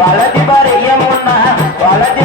வளர்ச்சி பறைய முன்ன வளர்ச்சி